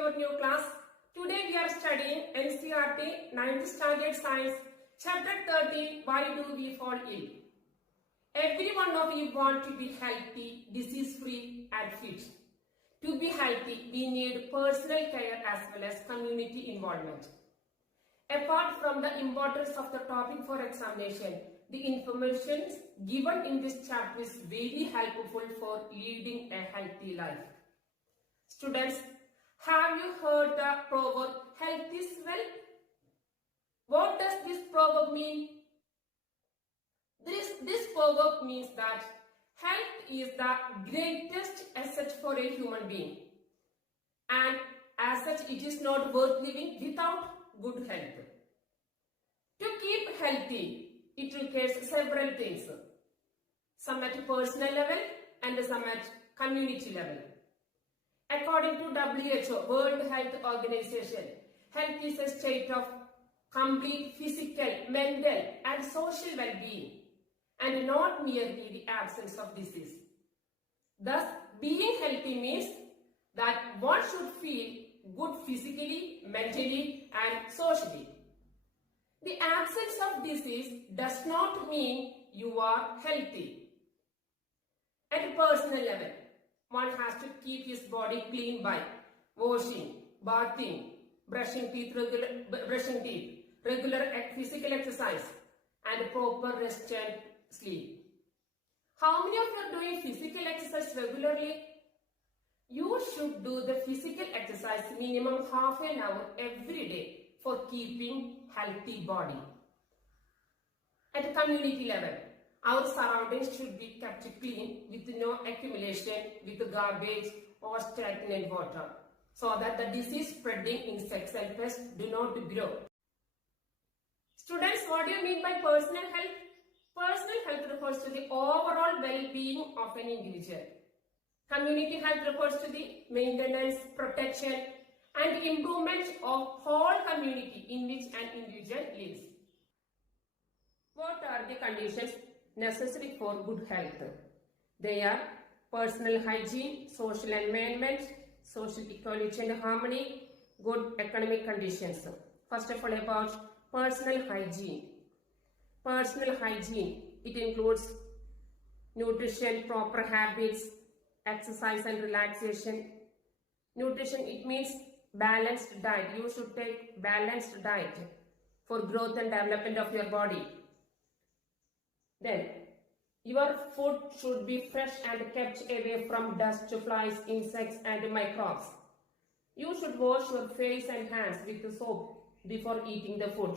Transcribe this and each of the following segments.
our new class. Today we are studying NCERT 9th Standard Science, Chapter 30, Why Do We Fall Ill? Every one of you want to be healthy, disease-free and fit. To be healthy, we need personal care as well as community involvement. Apart from the importance of the topic for examination, the information given in this chapter is very helpful for leading a healthy life. Students, have you heard the proverb, health is wealth? What does this proverb mean? This proverb means that health is the greatest asset for a human being. And as such, it is not worth living without good health. To keep healthy, it requires several things. Some at personal level and some at community level. According to WHO, World Health Organization, health is a state of complete physical, mental and social well-being and not merely the absence of disease. Thus, being healthy means that one should feel good physically, mentally and socially. The absence of disease does not mean you are healthy. At a personal level, one has to keep his body clean by washing, bathing, brushing teeth, regular physical exercise, and proper rest and sleep. How many of you are doing physical exercise regularly? You should do the physical exercise minimum half an hour every day for keeping healthy body. At a community level, our surroundings should be kept clean with no accumulation with garbage or stagnant water so that the disease spreading insects and pests do not grow. Students, what do you mean by personal health? Personal health refers to the overall well-being of an individual. Community health refers to the maintenance, protection and improvement of whole community in which an individual lives. What are the conditions necessary for good health? They are personal hygiene, social environment, social equality and harmony, good economic conditions. First of all, about personal hygiene. Personal hygiene, it includes nutrition, proper habits, exercise and relaxation. Nutrition, it means balanced diet. You should take balanced diet for growth and development of your body. Then, your food should be fresh and kept away from dust, flies, insects and microbes. You should wash your face and hands with soap before eating the food.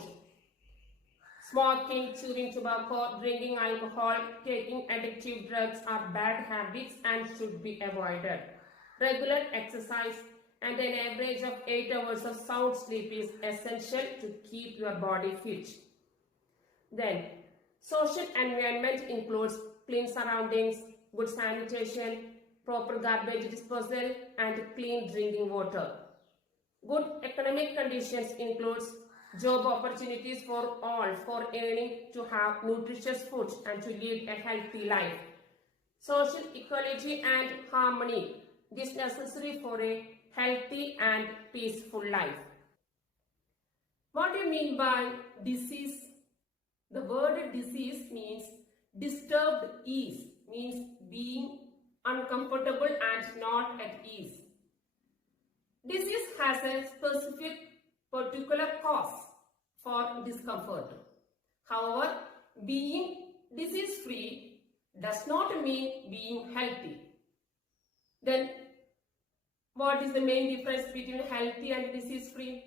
Smoking, chewing tobacco, drinking alcohol, taking addictive drugs are bad habits and should be avoided. Regular exercise and an average of 8 hours of sound sleep is essential to keep your body fit. Then, social environment includes clean surroundings, good sanitation, proper garbage disposal and clean drinking water. Good economic conditions includes job opportunities for all for earning to have nutritious food and to lead a healthy life. Social equality and harmony is necessary for a healthy and peaceful life. What do you mean by disease? The word disease means disturbed ease, means being uncomfortable and not at ease. Disease has a specific particular cause for discomfort. However, being disease-free does not mean being healthy. Then, what is the main difference between healthy and disease-free?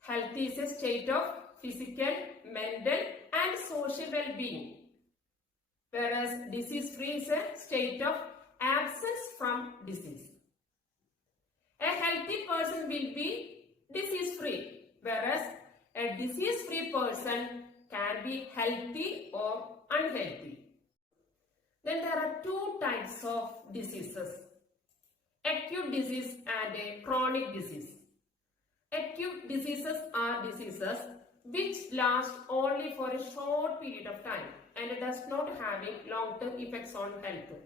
Healthy is a state of physical, mental and social well-being, whereas disease-free is a state of absence from disease. A healthy person will be disease-free, whereas a disease-free person can be healthy or unhealthy. Then there are two types of diseases, acute disease and a chronic disease. Acute diseases are diseases which last only for a short period of time and does not have long-term effects on health.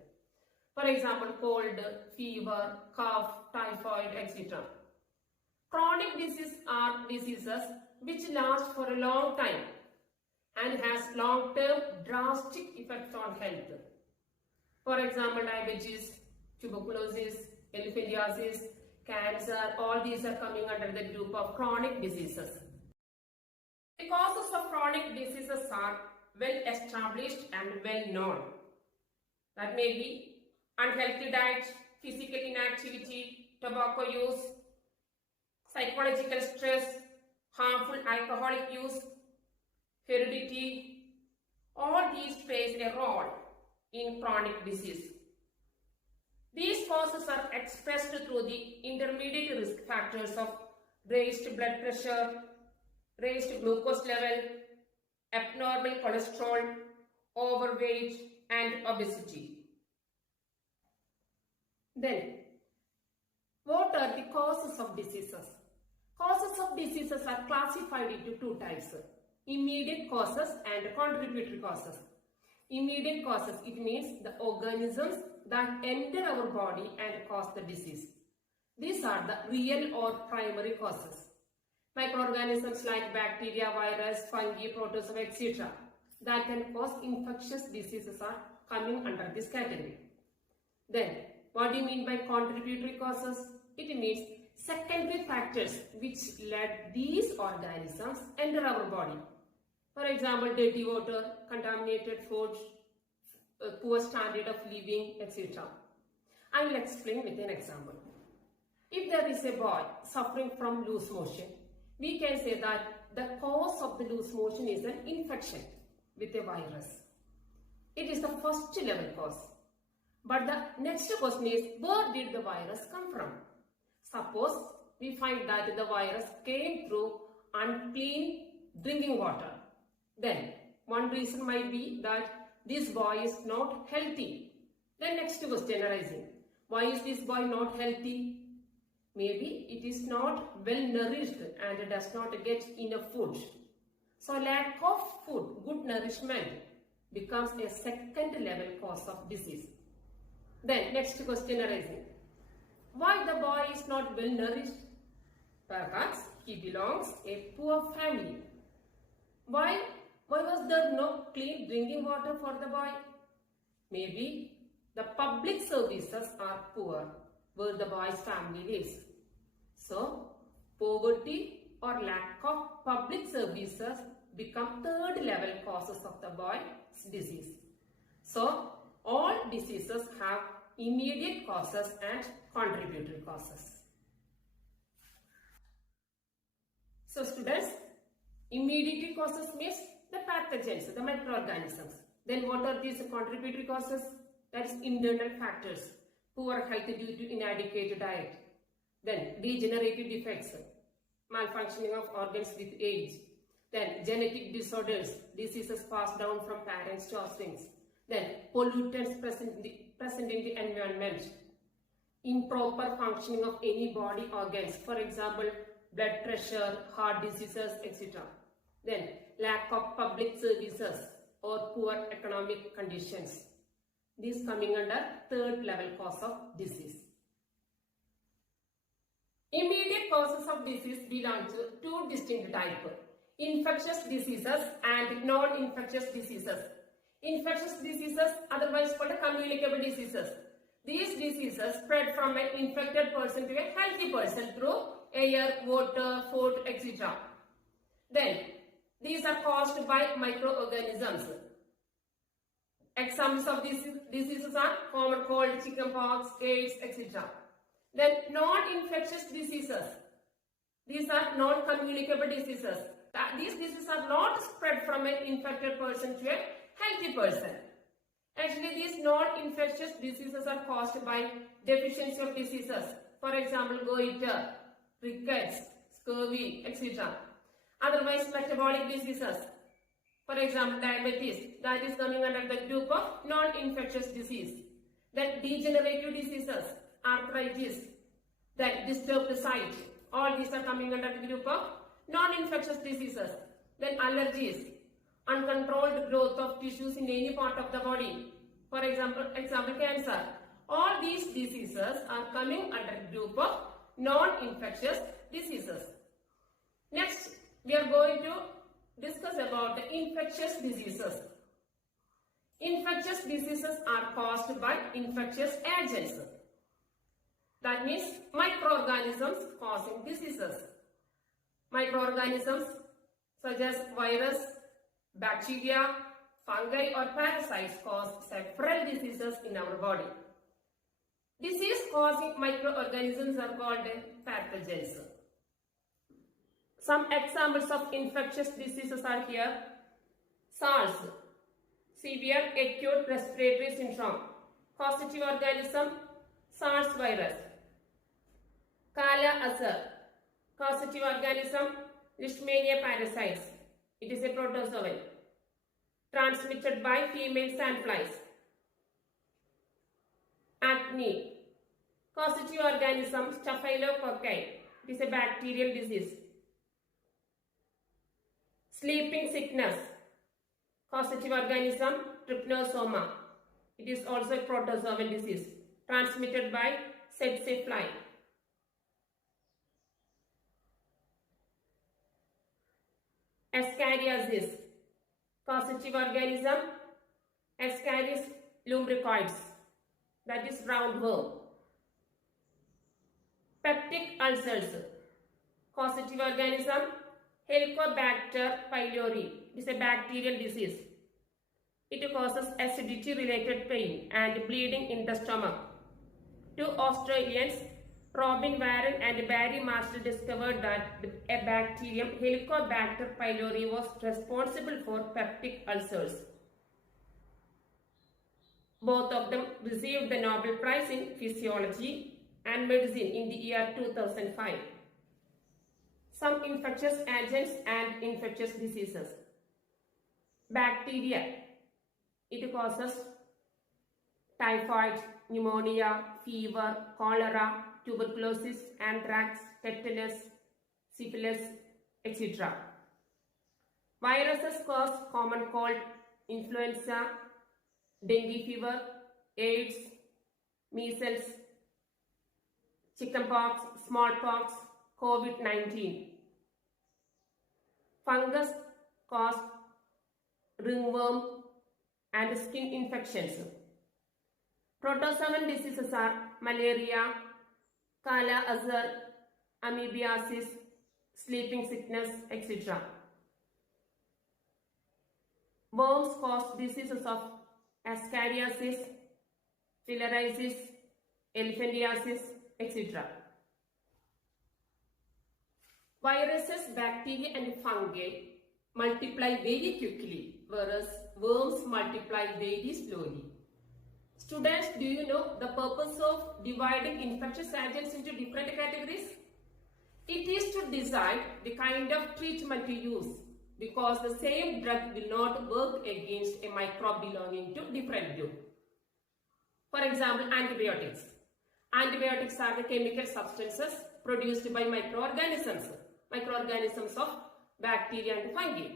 For example, cold, fever, cough, typhoid, etc. Chronic diseases are diseases which last for a long time and has long-term drastic effects on health. For example, diabetes, tuberculosis, elephantiasis, cancer, all these are coming under the group of chronic diseases. The causes of chronic diseases are well established and well known. That may be unhealthy diet, physical inactivity, tobacco use, psychological stress, harmful alcoholic use, heredity. All these plays a role in chronic disease. These causes are expressed through the intermediate risk factors of raised blood pressure, raised glucose level, abnormal cholesterol, overweight, and obesity. Then, what are the causes of diseases? Causes of diseases are classified into two types: immediate causes and contributory causes. Immediate causes, it means the organisms that enter our body and cause the disease. These are the real or primary causes. Microorganisms like bacteria, virus, fungi, protozoa, etc. that can cause infectious diseases are coming under this category. Then, what do you mean by contributory causes? It means secondary factors which led these organisms enter our body. For example, dirty water, contaminated food, poor standard of living, etc. I will explain with an example. If there is a boy suffering from loose motion, we can say that the cause of the loose motion is an infection with a virus. It is the first level cause. But the next question is, where did the virus come from? Suppose we find that the virus came through unclean drinking water. Then one reason might be that this boy is not healthy. Then next question arising, why is this boy not healthy? Maybe it is not well nourished and does not get enough food. So lack of food, good nourishment, becomes a second level cause of disease. Then next question arising, why the boy is not well nourished? Perhaps he belongs a poor family. Why was there no clean drinking water for the boy? Maybe the public services are poor where the boy's family lives. So, poverty or lack of public services become third level causes of the boy's disease. So, all diseases have immediate causes and contributory causes. So, students, immediate causes means the pathogens, the microorganisms. Then what are these contributory causes? That is internal factors. Poor health due to inadequate diet. Then degenerative defects, malfunctioning of organs with age. Then genetic disorders, diseases passed down from parents to offspring. Then pollutants present in the environment. Improper functioning of any body organs, for example, blood pressure, heart diseases, etc. Then lack of public services or poor economic conditions. These coming under third level cause of disease. Immediate causes of disease belong to two distinct types: infectious diseases and non-infectious diseases. Infectious diseases, otherwise called communicable diseases. These diseases spread from an infected person to a healthy person through air, water, food, etc. Then, these are caused by microorganisms. Examples of these diseases are common cold, chickenpox, AIDS, etc. Then non-infectious diseases. These are non-communicable diseases. These diseases are not spread from an infected person to a healthy person. Actually, these non-infectious diseases are caused by deficiency of diseases. For example, goiter, rickets, scurvy, etc. Otherwise, metabolic diseases. For example, diabetes, that is coming under the group of non-infectious disease. Then degenerative diseases, arthritis, then disturbed sight. All these are coming under the group of non-infectious diseases. Then allergies, uncontrolled growth of tissues in any part of the body. For example, cancer. All these diseases are coming under group of non-infectious diseases. Next, we are going to discuss about the infectious diseases. Infectious diseases are caused by infectious agents. That means microorganisms causing diseases. Microorganisms such as virus, bacteria, fungi or parasites cause several diseases in our body. Disease-causing microorganisms are called pathogens. Some examples of infectious diseases are here. SARS, severe acute respiratory syndrome. Causative organism, SARS virus. Kala-Azar, causative organism, Leishmania parasites. It is a protozoan. Transmitted by female sandflies. Acne, causative organism, Staphylococci. It is a bacterial disease. Sleeping sickness, causative organism, Trypanosoma. It is also a protozoan disease, transmitted by tsetse fly. Ascariasis, causative organism, Ascaris lumbricoides, that is roundworm. Peptic ulcers, causative organism, Helicobacter pylori. It is a bacterial disease. It causes acidity-related pain and bleeding in the stomach. Two Australians, Robin Warren and Barry Marshall, discovered that a bacterium, Helicobacter pylori, was responsible for peptic ulcers. Both of them received the Nobel Prize in Physiology and Medicine in the year 2005. Some infectious agents and infectious diseases. Bacteria. It causes typhoid, pneumonia, fever, cholera, tuberculosis, anthrax, tetanus, syphilis, etc. Viruses cause common cold, influenza, dengue fever, AIDS, measles, chickenpox, smallpox, COVID-19. Fungus cause ringworm and skin infections. Protozoan diseases are malaria, Kala-Azar, amoebiasis, sleeping sickness, etc. Worms cause diseases of Ascariasis, filariasis, elephantiasis, etc. Viruses, bacteria and fungi multiply very quickly, whereas worms multiply very slowly. Students, do you know the purpose of dividing infectious agents into different categories? It is to decide the kind of treatment to use, because the same drug will not work against a microbe belonging to different group. For example, antibiotics. Antibiotics are the chemical substances produced by microorganisms of bacteria and fungi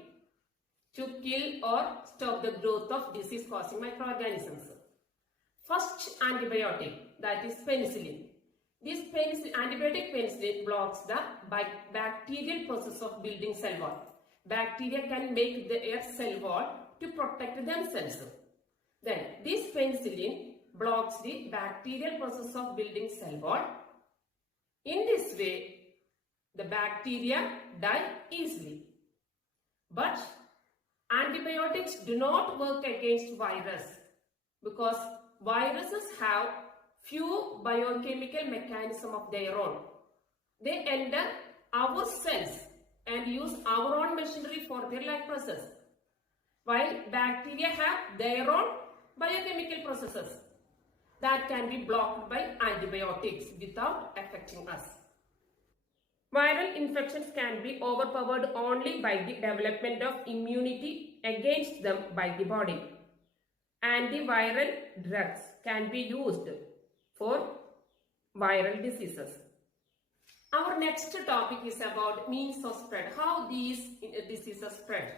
to kill or stop the growth of disease-causing microorganisms. First antibiotic, that is penicillin. This antibiotic penicillin blocks the bacterial process of building cell wall. Bacteria can make their cell wall to protect themselves. Then this penicillin blocks the bacterial process of building cell wall. In this way, the bacteria die easily. But antibiotics do not work against virus, because viruses have few biochemical mechanisms of their own. They enter our cells and use our own machinery for their life process, while bacteria have their own biochemical processes that can be blocked by antibiotics without affecting us. Viral infections can be overpowered only by the development of immunity against them by the body. Antiviral drugs can be used for viral diseases. Our next topic is about means of spread, how these diseases spread.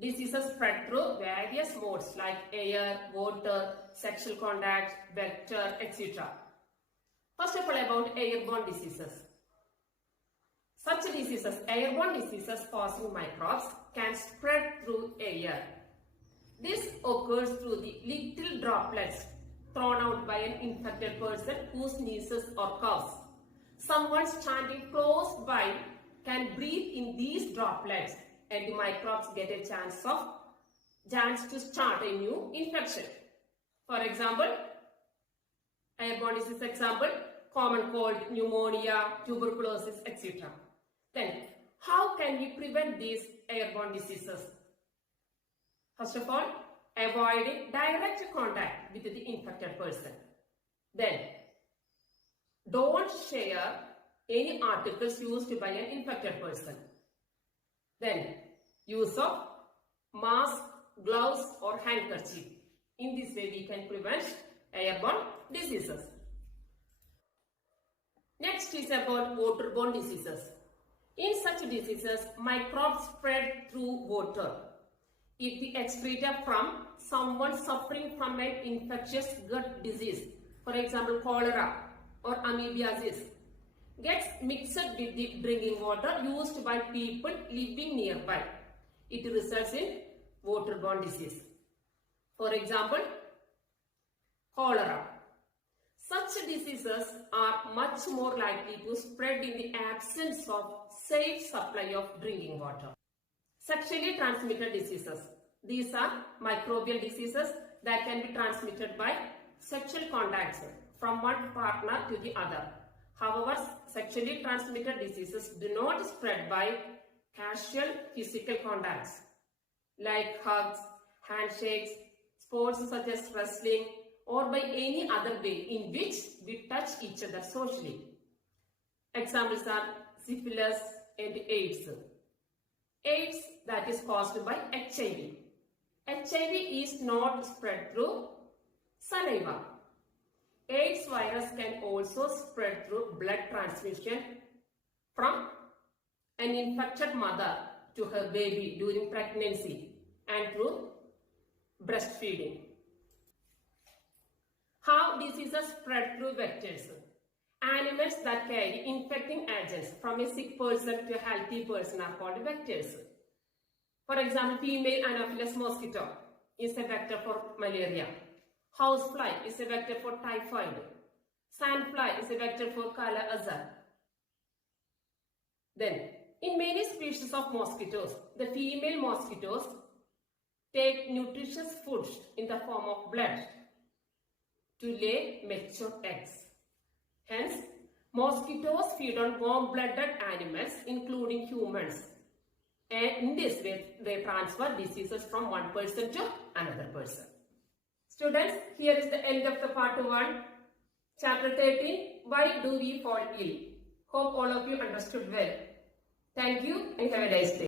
Diseases spread through various modes like air, water, sexual contact, vector, etc. First of all, about airborne diseases. Such diseases, airborne diseases causing microbes, can spread through air. This occurs through the little droplets thrown out by an infected person who sneezes or coughs. Someone standing close by can breathe in these droplets and the microbes get a chance to start a new infection. For example, airborne disease example, common cold, pneumonia, tuberculosis, etc. Then, how can we prevent these airborne diseases? First of all, avoiding direct contact with the infected person. Then, don't share any articles used by an infected person. Then, use of mask, gloves or handkerchief. In this way, we can prevent airborne diseases. Next is about waterborne diseases. In such diseases, microbes spread through water. If the excreta from someone suffering from an infectious gut disease, for example cholera or amoebiasis, gets mixed with the drinking water used by people living nearby, it results in waterborne disease. For example, cholera. Such diseases are much more likely to spread in the absence of safe supply of drinking water. Sexually transmitted diseases. These are microbial diseases that can be transmitted by sexual contacts from one partner to the other. However, sexually transmitted diseases do not spread by casual physical contacts like hugs, handshakes, sports such as wrestling, or by any other way in which we touch each other socially. Examples are syphilis and AIDS. AIDS that is caused by HIV. HIV is not spread through saliva. AIDS virus can also spread through blood transfusion from an infected mother to her baby during pregnancy and through breastfeeding. How diseases spread through vectors. Animals that carry infecting agents from a sick person to a healthy person are called vectors. For example, female Anopheles mosquito is a vector for malaria. Housefly is a vector for typhoid. Sandfly is a vector for Kala Azar. Then, in many species of mosquitoes, the female mosquitoes take nutritious foods in the form of blood to lay mature eggs. Hence, mosquitoes feed on warm-blooded animals, including humans. And in this way, they transfer diseases from one person to another person. Students, here is the end of the part 1. Chapter 13, Why Do We Fall Ill? Hope all of you understood well. Thank you and have a nice day.